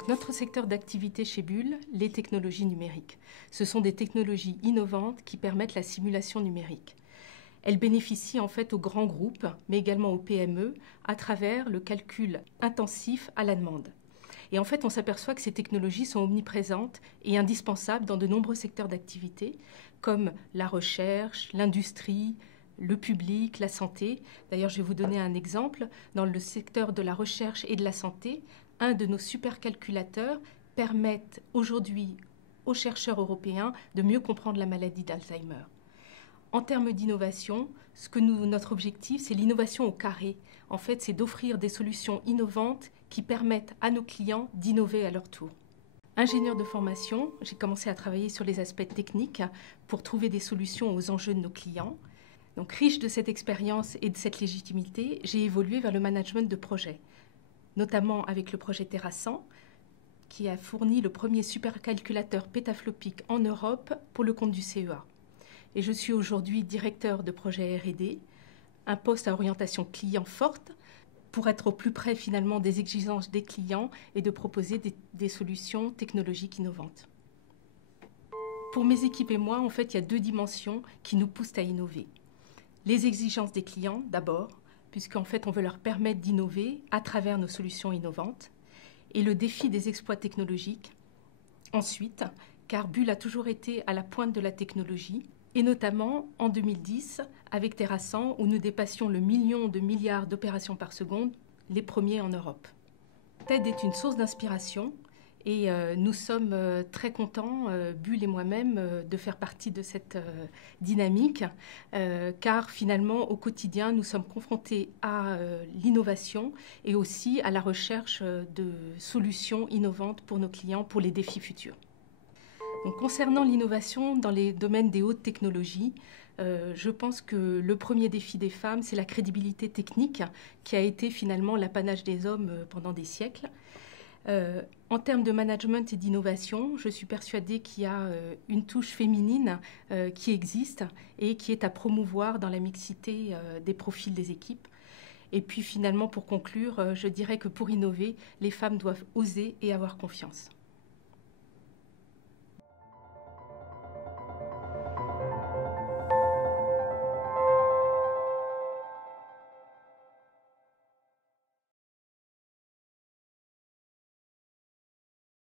Donc notre secteur d'activité chez Bull, les technologies numériques. Ce sont des technologies innovantes qui permettent la simulation numérique. Elles bénéficient en fait aux grands groupes, mais également aux PME, à travers le calcul intensif à la demande. Et en fait, on s'aperçoit que ces technologies sont omniprésentes et indispensables dans de nombreux secteurs d'activité, comme la recherche, l'industrie, le public, la santé. D'ailleurs, je vais vous donner un exemple. Dans le secteur de la recherche et de la santé, un de nos supercalculateurs permet aujourd'hui aux chercheurs européens de mieux comprendre la maladie d'Alzheimer. En termes d'innovation, notre objectif, c'est l'innovation au carré. En fait, c'est d'offrir des solutions innovantes qui permettent à nos clients d'innover à leur tour. Ingénieur de formation, j'ai commencé à travailler sur les aspects techniques pour trouver des solutions aux enjeux de nos clients. Donc, riche de cette expérience et de cette légitimité, j'ai évolué vers le management de projets, notamment avec le projet Terra-100, qui a fourni le premier supercalculateur pétaflopique en Europe pour le compte du CEA. Et je suis aujourd'hui directeur de projet R&D, un poste à orientation client forte pour être au plus près finalement des exigences des clients et de proposer des solutions technologiques innovantes. Pour mes équipes et moi, en fait, il y a deux dimensions qui nous poussent à innover. Les exigences des clients d'abord, puisqu'en fait on veut leur permettre d'innover à travers nos solutions innovantes, et le défi des exploits technologiques. Ensuite, car Bull a toujours été à la pointe de la technologie, et notamment en 2010 avec Terra-100 où nous dépassions le million de milliards d'opérations par seconde, les premiers en Europe. TED est une source d'inspiration et nous sommes très contents, Bull et moi-même, de faire partie de cette dynamique car finalement au quotidien nous sommes confrontés à l'innovation et aussi à la recherche de solutions innovantes pour nos clients pour les défis futurs. Donc, concernant l'innovation dans les domaines des hautes technologies, je pense que le premier défi des femmes, c'est la crédibilité technique qui a été finalement l'apanage des hommes pendant des siècles. En termes de management et d'innovation, je suis persuadée qu'il y a une touche féminine qui existe et qui est à promouvoir dans la mixité des profils des équipes. Et puis finalement, pour conclure, je dirais que pour innover, les femmes doivent oser et avoir confiance.